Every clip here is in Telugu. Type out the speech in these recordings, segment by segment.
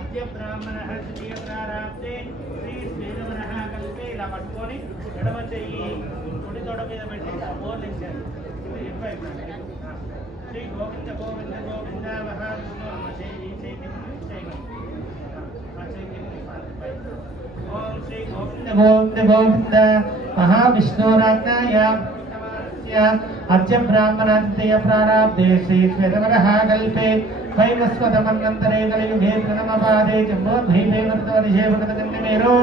अद्य ब्राह्मणः तृतीय प्राराब्धे श्री श्रीरमणः कल्पे ఇలా పట్టుకొని ఎడమ చెయ్యి కుడి తొడ మీద పెట్టి ఓర్లించారు. శ్రీ గోవింద గోవింద గోవింద మహావిష్ణు ఓం శ్రీ గోవింద గోవింద గోవింద మహావిష్ణురాజ్ఞాయ अद्य ब्राह्मणान्तेय प्राराब्धे श्री श्वेतवरः कल्पे वैवस्वतमन्वन्तरे कलियुगे प्रथमपादे जम्बोद्भीमे मृतवर्षे भगतकन्यमेरो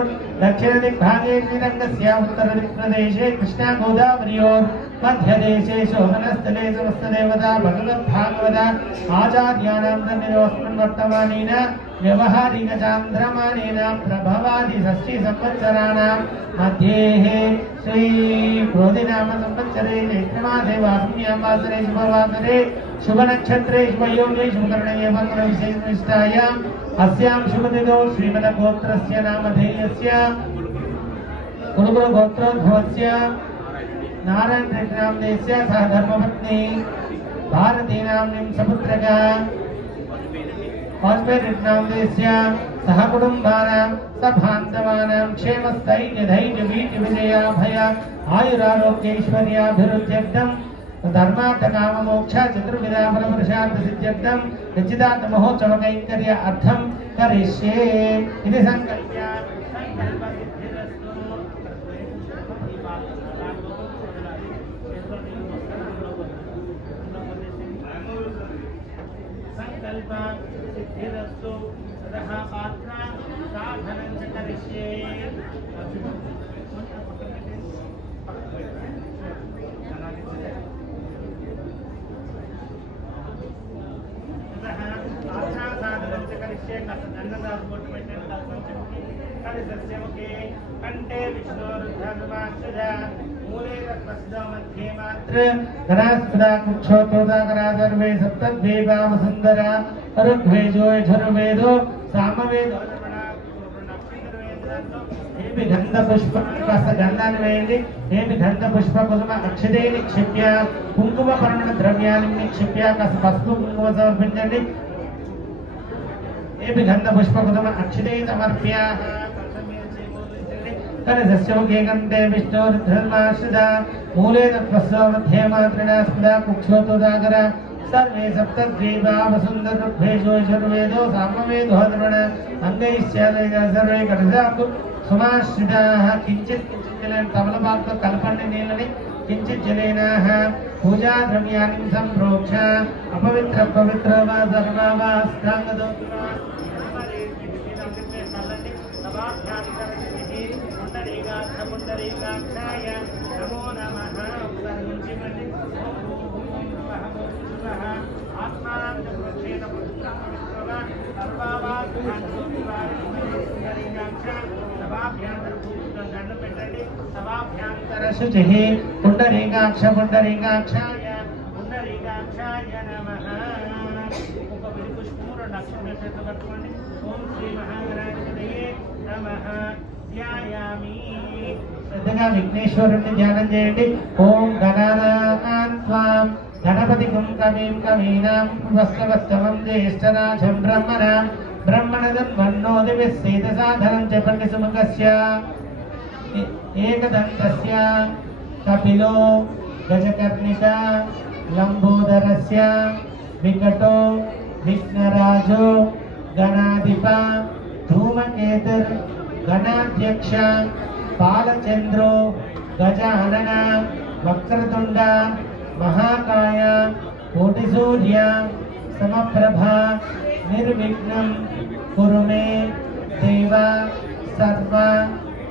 दक्षिणदिग्भागे श्रीरङ्गस्य उत्तरदिक्प्रदेशे कृष्णा गोदावर्योर् मध्यदेशे शोभनस्थले समस्तदेवता भगवद्भागवता आचार्याणां निर्वस्मन् वर्तमानेन व्यवहारिकचान्द्रमानेन प्रभवादि षष्ठी संवत्सराणां मध्ये श्री क्रोधिनाम संवत्सरे चैत्रमासे वासुन्यां वासरे शुभवासरे शुभनक्षत्रे शुभयोगे शुभकर्णये मङ्गलविशेषनिष्ठायाम् अस्यां शुभतिथौ श्रीमद्गोत्रस्य नामधेयस्य कुलगुरुगोत्रोद्भवस्य नारायणनामदेस्य सह धर्मपत्नी भारतीनाम्नीं सपुत्रका वाजपेयीनामदेस्य सह कुटुम्बानां सभान्तवानां क्षेमस्थैर्यधैर्यवीर्यविजयाभय आयुरारोग्यैश्वर्याभिवृद्ध्यर्थं धर्मार्थकाममोक्ष चतुर्विधा फलपुरुषार्थसिद्ध्यर्थं निश्चितार्थ महोत्सव कैङ्कर्य अर्थं करिष्ये इति संकल्प्य सिद्धिरस्तु ततः पात्रा साधनं च करिष्ये कंठे विष्णुरुद्रनुवासुजा मूले तत्पस्दा मध्ये मात्र गणास्पदा कुक्षोतोदा गणाधर्वे सप्तद्वीपाव सुंदरा ऋग्वेदो यजुर्वेदो सामवेदो ఏమి గంధ పుష్ప కాస్త గంధాన్ని వేయండి. ఏమి గంధ పుష్ప కుసుమ అక్షతే నిక్షిప్య కుంకుమ పరిమళ ద్రవ్యాన్ని నిక్షిప్య కాస్త పసుపు కుంకుమ సమర్పించండి. ఏమి గంధ పుష్ప కుసుమ అక్షతే సమర్ప్య कलशस्योगे गन्धे विष्णुरुद्रमाश्रिता मूले तत्पस्यो मध्ये मात्रिणा स्पदा कुक्षोतोदागर सर्वे सप्तद्वीपावसुन्दरऋग्वेदो यजुर्वेदो सामवेदो द्रवण अंगैश्चालय सर्वे कटजापु सुमाश्रिताः किञ्चित् जलेन तमलपात्रो कल्पन्नि नीलनि किञ्चित् जलेन पूजा द्रव्याणि सम्प्रोक्ष अपवित्र पवित्र वा सर्वा वा स्ताङ्गदो पुण्डरीकाक्षाय नमो नमः शुचिः पुण्डरीकाक्ष पुण्डरीकाक्षाय पुण्डरीकाक्षाय नमः ओम श्री महागणाधिपतये नमः ध्यायामि श्रद्धగా విఘ్నేశ్వరుని ధ్యానం చేయండి. ఓం గణానాం త్వాం గణపతిం కవిం కవీనాం వస్తవస్తవం జ్యేష్ఠరాజం బ్రహ్మణాం బ్రహ్మణదన్వన్నోదివిస్సేద సాధనం చెప్పండి. సుముఖస్య ఏకదంతస్య కపిలో గజకర్ణిక లంబోదరస్య వికటో విఘ్నరాజో గణాధిప ధూమకేతుర్ गणाध्यक्ष पालचंद्रो गजानन वक्रतुंड महाकाय कोटिसूर्य समप्रभा निर्विघ्नं कुरु मे देव सर्व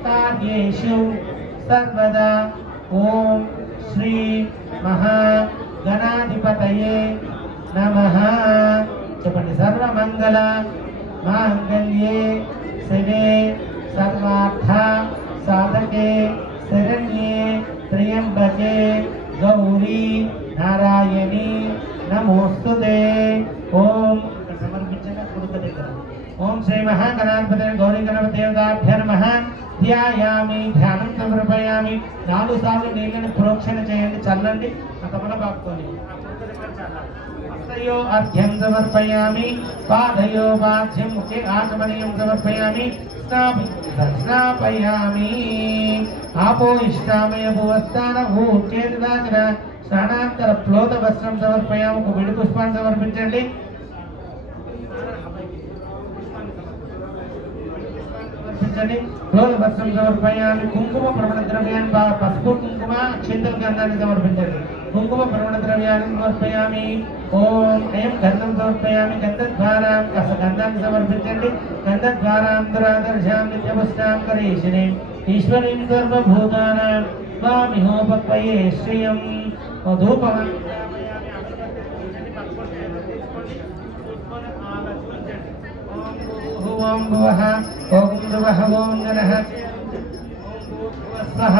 कार्येषु सर्वदा. ओम श्री महागणाधिपतये नमः. చెప్పండి. सर्वमंगल मांगल्ये शिवे सर्वार्थ साधके शरण्ये त्र्यंबके गौरी नारायणी नमोस्तुते. ओम समर्पिंచగా కుడుక దగ్గర ఓం శ్రీ మహాగణాధిపతి గౌరీ గణపతి దేవతాభ్యో నమః. ధ్యాయామి ధ్యానం సమర్పయామి 4 సార్లు నీళ్ళని ప్రోక్షణ చేయండి చల్లండి ఆ తమలపాకుతోని हस्तयो अर्घ्यं समर्पयामि पादयो वाच्यं मुखे आचमनीयं समर्पयामि स्नापयामि आपो इष्टामय भुवस्थान भूचेतदाचन स्नानांतर प्लोत वस्त्रं समर्पयामि कुबिड पुष्पान् समर्पिंचंడి प्लोत वस्त्रं समर्पयामि कुंकुम प्रवण द्रव्यान् पసుపు కుంకుమ అక్షింతలు గంధాన్ని సమర్పించండి कुंकुम प्रवण द्रव्यान् समर्पयामि ओम अयं गन्धं समर्पयामि गन्धद्वारां गन्धाన్ని సమర్పించండి गन्धद्वारां दुरादर्शां नित्यपुष्टां करेशिने ईश्वरीं सर्वभूतानां स्वामिहोपक्वये श्रियं धूपम् ओम भुवः ओम भुवः ओम नरः ओम स्वः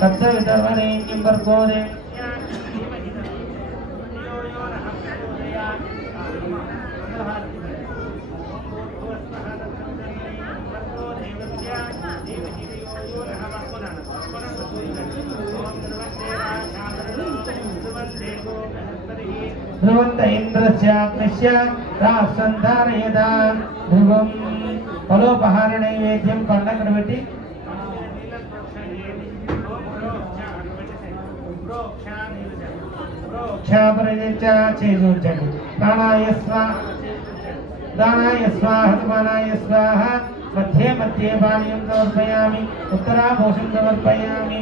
तत्सवितर्वरेण्यं भर्गोरे ध्रुवन्त इन्द्रस्याग्निस्य रासन्धारयतां ध्रुवं फलोपहार नैवेद्यं पंडकड़ पेट्टि చేయించండి ప్రాణాయ స్వాహ స్వాహ मध्ये मध्ये पानीयं समर्पयामि उत्तराभूषं समर्पयामि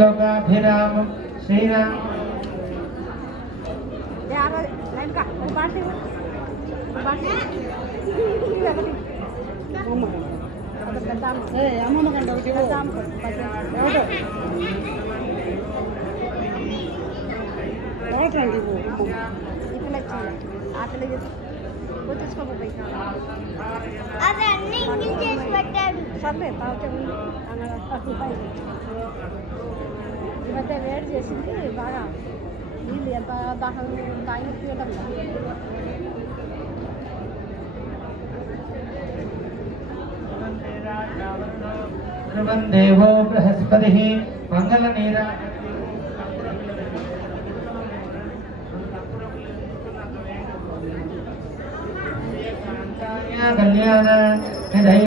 लोकाभिराम श्रीराम ఇవైతే వేడి చేసింది బాగా నీళ్ళు ఎంత దాహం తాగినట్టు దేవో బృహస్పతిః మంగళ నీరా కళ్యాణ